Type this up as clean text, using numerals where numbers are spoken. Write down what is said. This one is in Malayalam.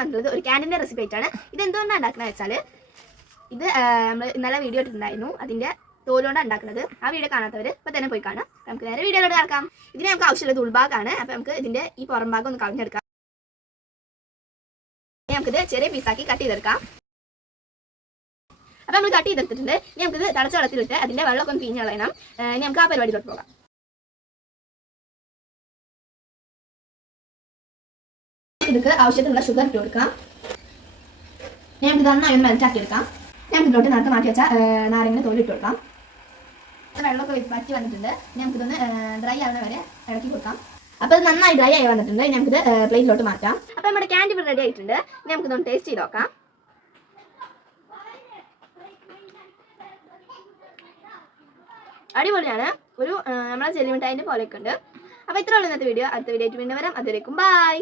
വന്നത് ഒരു ക്യാൻഡിൻ്റെ റെസിപ്പി ആയിട്ടാണ്. ഇത് എന്തുകൊണ്ടാണ് ഉണ്ടാക്കുന്നത് വെച്ചാൽ ഇത് നമ്മൾ ഇന്നലെ വീഡിയോ ഇട്ടിട്ടുണ്ടായിരുന്നു. അതിൻ്റെ തോലുകൊണ്ടാണ് ഉണ്ടാക്കുന്നത്. ആ വീഡിയോ കാണാത്തവർ ഇപ്പോൾ തന്നെ പോയി കാണാം. നമുക്ക് നേരെ വീഡിയോയിലോട്ട് നടക്കാം. ഇതിന് നമുക്ക് ആവശ്യമുള്ളത് ഉൾഭാഗമാണ്. അപ്പോൾ നമുക്ക് ഇതിൻ്റെ ഈ പുറം ഭാഗം ഒന്ന് കളഞ്ഞെടുക്കാം. നമുക്കിത് ചെറിയ പീസാക്കി കട്ട് ചെയ്തെടുക്കാം. അപ്പോൾ നമ്മൾ കട്ട് ചെയ്തെടുത്തിട്ടുണ്ട്. ഇനി നമുക്കിത് തിളച്ച വെള്ളത്തിലിട്ട് അതിൻ്റെ വെള്ളമൊക്കെ ഒന്ന് പിഴിഞ്ഞ് കളയണം. ഇനി നമുക്ക് ആ പരിപാടിയിലോട്ട് പോകാം. ഇതിലേക്ക് ആവശ്യത്തിനുള്ള ഷുഗർ ഇട്ട് കൊടുക്കാം. നമുക്ക് നന്നായി ഒന്ന് മെൽറ്റാക്കി എടുക്കാം. നമുക്ക് ഇതിലോട്ട് നേരത്തെ മാറ്റി വെച്ച നാരങ്ങ തോല് ഇട്ട് കൊടുക്കാം. വെള്ളമൊക്കെ വറ്റി വന്നിട്ടുണ്ട്. നമുക്കിതൊന്ന് ഡ്രൈ ആവുന്ന വരെ ഇളക്കി കൊടുക്കാം. അപ്പോൾ ഇത് നന്നായി ഡ്രൈ ആയി വന്നിട്ടുണ്ട്. നമുക്കിത് പ്ലേറ്റിലോട്ട് മാറ്റാം. അപ്പോൾ നമ്മുടെ ക്യാൻഡി ഇവിടെ റെഡി ആയിട്ടുണ്ട്. നമുക്കിതൊന്ന് ടേസ്റ്റ് ചെയ്ത് നോക്കാം. അടിപൊളിയാണ്. ഒരു നമ്മളെ ചെല്ലിമിഠായിൻ്റെ പോലെയൊക്കെ ഉണ്ട്. അപ്പോൾ ഇത്രയുള്ള ഇന്നത്തെ വീഡിയോ. അടുത്ത വീഡിയോ ആയിട്ട് വീണ്ടും വരാം. അതുവരേക്കും ബൈ.